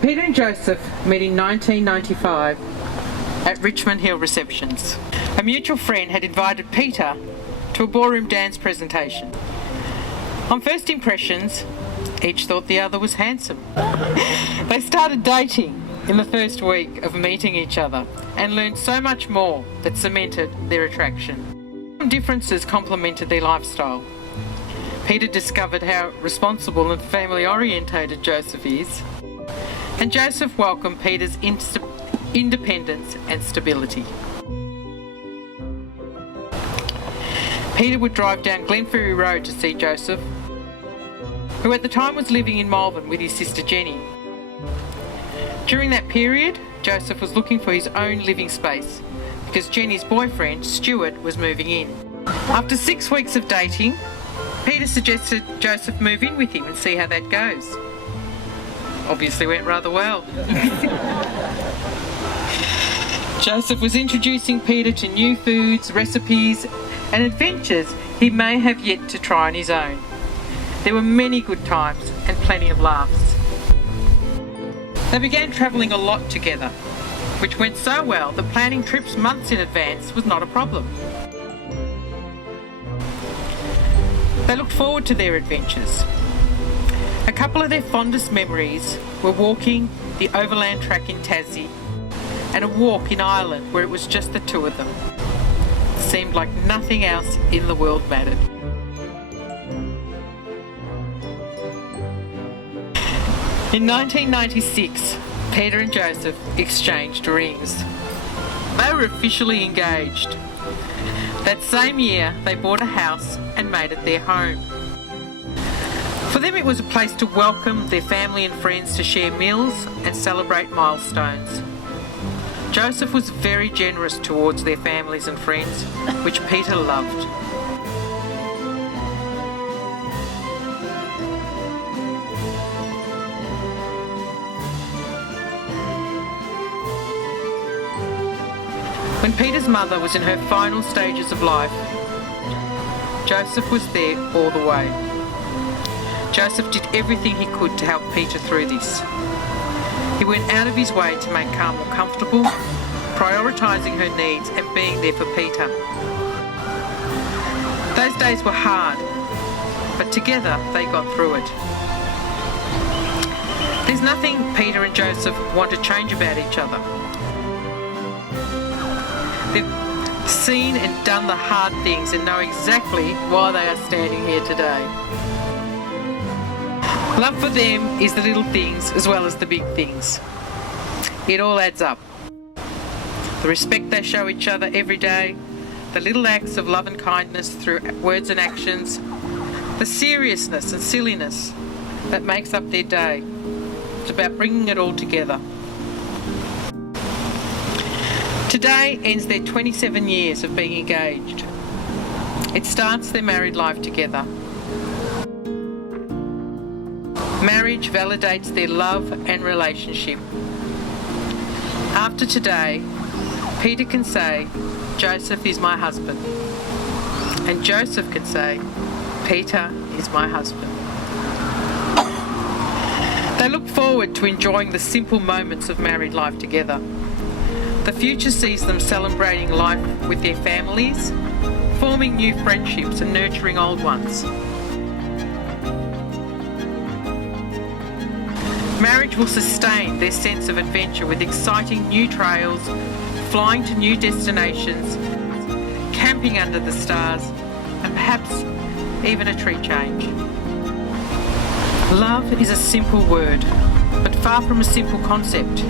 Peter and Joseph met in 1995 at Richmond Hill Receptions. A mutual friend had invited Peter to a ballroom dance presentation. On first impressions, each thought the other was handsome. They started dating in the first week of meeting each other and learned so much more that cemented their attraction. Some differences complemented their lifestyle. Peter discovered how responsible and family-orientated Joseph is, and Joseph welcomed Peter's independence and stability. Peter would drive down Glenferrie Road to see Joseph, who at the time was living in Malvern with his sister Jenny. During that period, Joseph was looking for his own living space because Jenny's boyfriend, Stuart, was moving in. After 6 weeks of dating, Peter suggested Joseph move in with him and see how that goes. Obviously went rather well. Joseph was introducing Peter to new foods, recipes and adventures he may have yet to try on his own. There were many good times and plenty of laughs. They began travelling a lot together, which went so well that planning trips months in advance was not a problem. They looked forward to their adventures. A couple of their fondest memories were walking the overland track in Tassie and a walk in Ireland where it was just the two of them. It seemed like nothing else in the world mattered. In 1996, Peter and Joseph exchanged rings. They were officially engaged. That same year, they bought a house and made it their home. For them, it was a place to welcome their family and friends to share meals and celebrate milestones. Joseph was very generous towards their families and friends, which Peter loved. When Peter's mother was in her final stages of life, Joseph was there all the way. Joseph did everything he could to help Peter through this. He went out of his way to make Carmel comfortable, prioritising her needs and being there for Peter. Those days were hard, but together they got through it. There's nothing Peter and Joseph want to change about each other. They've seen and done the hard things and know exactly why they are standing here today. Love for them is the little things as well as the big things. It all adds up. The respect they show each other every day, the little acts of love and kindness through words and actions, the seriousness and silliness that makes up their day. It's about bringing it all together. Today ends their 27 years of being engaged. It starts their married life together. Marriage validates their love and relationship. After today, Peter can say, Joseph is my husband. And Joseph can say, Peter is my husband. They look forward to enjoying the simple moments of married life together. The future sees them celebrating life with their families, forming new friendships and nurturing old ones. Marriage will sustain their sense of adventure with exciting new trails, flying to new destinations, camping under the stars, and perhaps even a tree change. Love is a simple word, but far from a simple concept.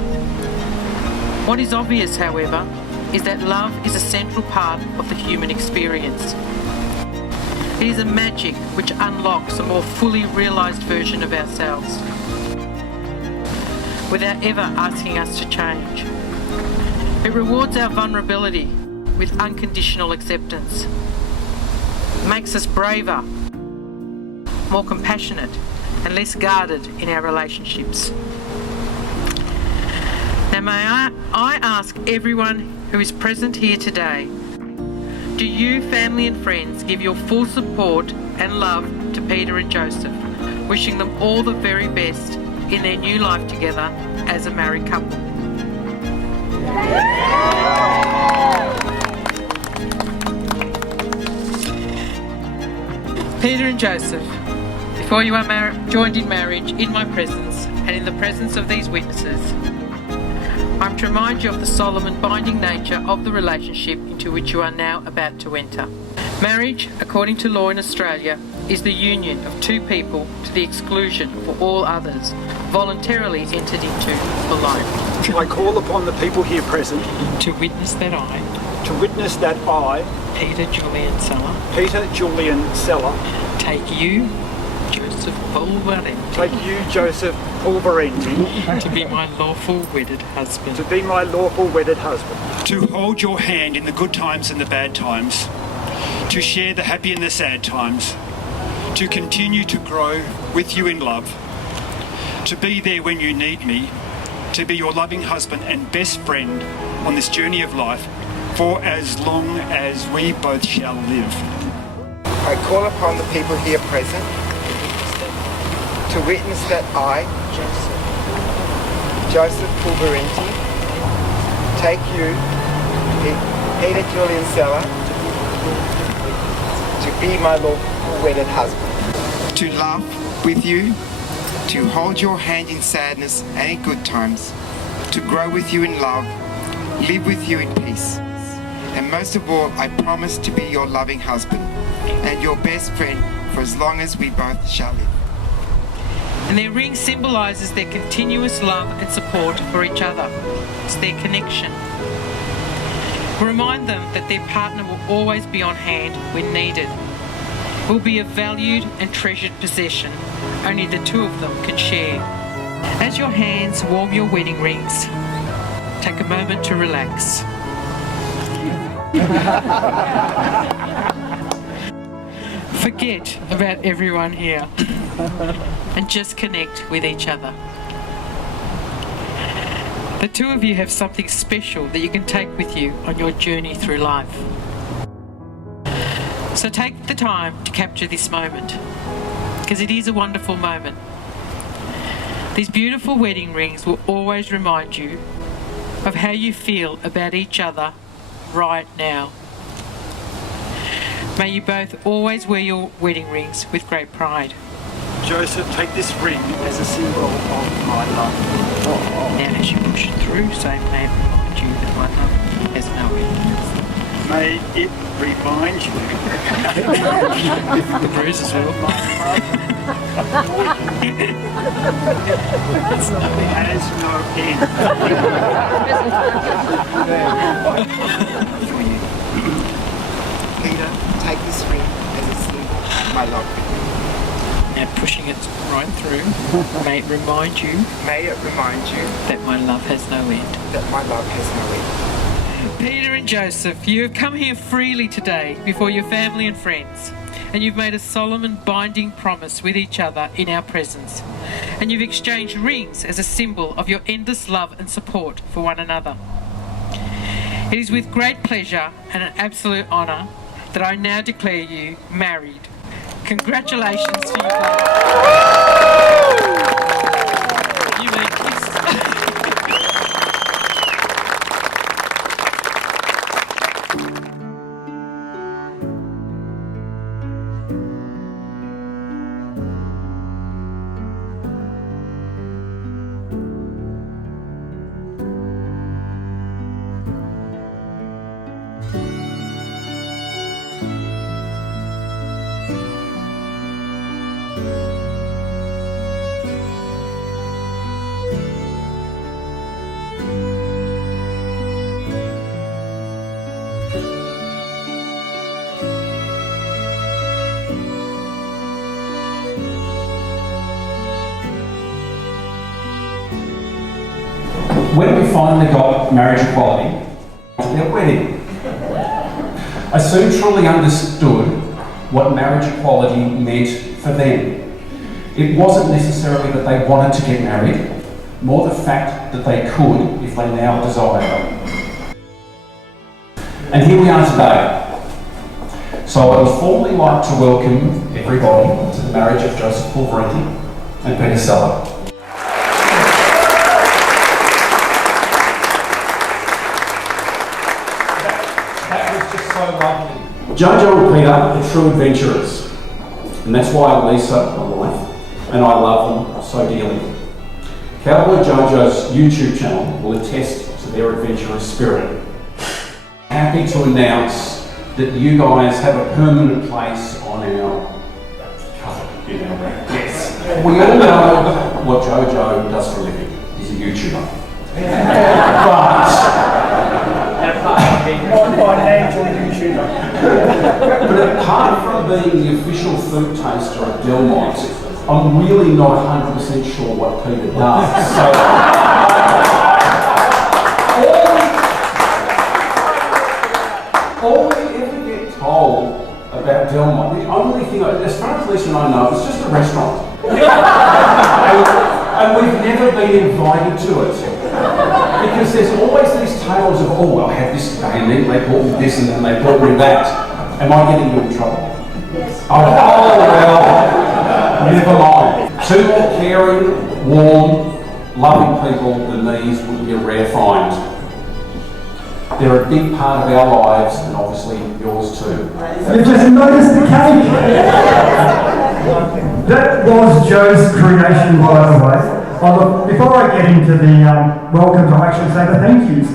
What is obvious, however, is that love is a central part of the human experience. It is a magic which unlocks a more fully realised version of ourselves, without ever asking us to change. It rewards our vulnerability with unconditional acceptance, makes us braver, more compassionate, and less guarded in our relationships. Now may I ask everyone who is present here today, do you, family and friends, give your full support and love to Peter and Joseph, wishing them all the very best in their new life together as a married couple. Peter and Joseph, before you are joined in marriage in my presence and in the presence of these witnesses, I'm to remind you of the solemn and binding nature of the relationship into which you are now about to enter. Marriage, according to law in Australia, is the union of two people to the exclusion for all others, voluntarily entered into for life. I call upon the people here present To witness that I, Peter Julian Seller, take you, Joseph Pulverenti, to be my lawful wedded husband. To hold your hand in the good times and the bad times. To share the happy and the sad times. To continue to grow with you in love. To be there when you need me. To be your loving husband and best friend on this journey of life for as long as we both shall live. I call upon the people here present to witness that I, Joseph Pulverenti, take you, Peter Julian Seller, to be my lawful wedded husband. To love with you, to hold your hand in sadness and in good times, to grow with you in love, live with you in peace. And most of all, I promise to be your loving husband and your best friend for as long as we both shall live. And their ring symbolises their continuous love and support for each other. It's their connection. Remind them that their partner will always be on hand when needed. Will be a valued and treasured possession only the two of them can share. As your hands warm your wedding rings, take a moment to relax. Forget about everyone here and just connect with each other. The two of you have something special that you can take with you on your journey through life. So take the time to capture this moment, because it is a wonderful moment. These beautiful wedding rings will always remind you of how you feel about each other right now. May you both always wear your wedding rings with great pride. Joseph, take this ring as a symbol of my love. Now as you push it through, say, may it remind you that my love has no end. May it remind you. The bruises will. Has no end. For you. Peter, take this ring as a symbol of my love. Now pushing it right through, may it remind you that my love has no end. Peter and Joseph, you have come here freely today before your family and friends, and you've made a solemn and binding promise with each other in our presence, and you've exchanged rings as a symbol of your endless love and support for one another. It is with great pleasure and an absolute honour that I now declare you married. Congratulations to you both. You may kiss. When we finally got marriage equality at their wedding, I soon truly understood what marriage equality meant for them. It wasn't necessarily that they wanted to get married, more the fact that they could if they now desired. And here we are today. So I would formally like to welcome everybody to the marriage of Joseph Pulverenti and Peter Seller. so lovely. Jojo and Peter are true adventurers, and that's why Lisa, my wife, and I love them so dearly. Cowboy Jojo's YouTube channel will attest to their adventurous spirit. Happy to announce that you guys have a permanent place on our cover. Yes. We all know what Jojo does for a living. He's a YouTuber. But apart from being the official food taster at Delmont, I'm really not 100% sure what Peter does. So, all we ever get told about Delmont, the only thing, as far as Lisa and I know, it's just a restaurant. and we've never been invited to it. Because there's always these tales of, oh, I'll have this today, and then they brought me this, and then they brought me that. Am I getting you in trouble? Yes. Oh, well, never mind. Two more caring, warm, loving people than these would be a rare find. They're a big part of our lives, and obviously yours too. You just noticed the cake! That was Joe's creation, by the way. Look, before I get into the welcome, I actually say the thank yous.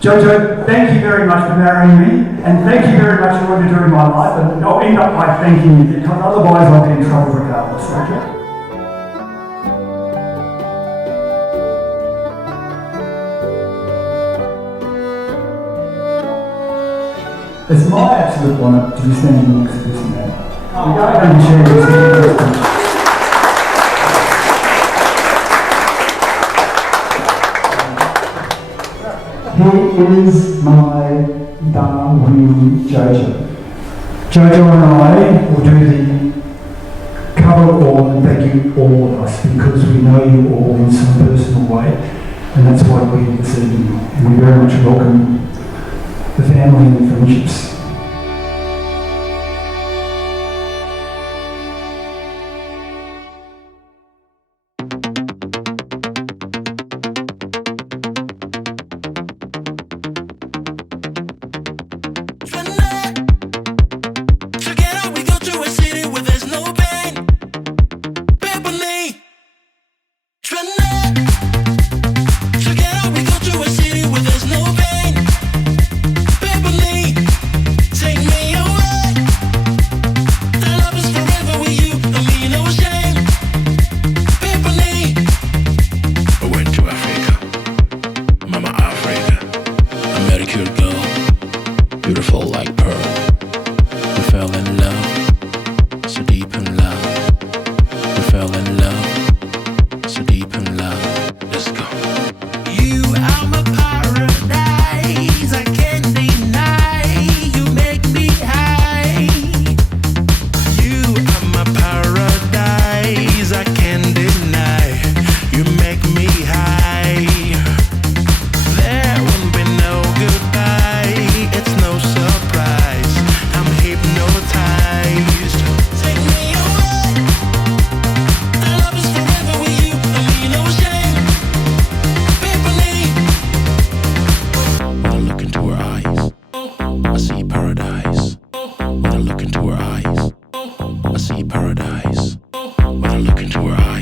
Jojo, thank you very much for marrying me, and thank you very much for what you do in my life, and I'll end up by thanking you, because otherwise I'll get in trouble regardless, okay? It's my absolute honour to be standing next to this man. We're going to share this with you. He is my darling Jojo. Jojo and I will do the cover all and thank you all of us, because we know you all in some personal way, and that's why we're here this evening. And we very much welcome the family and the friendships. I see paradise when I look into her eyes.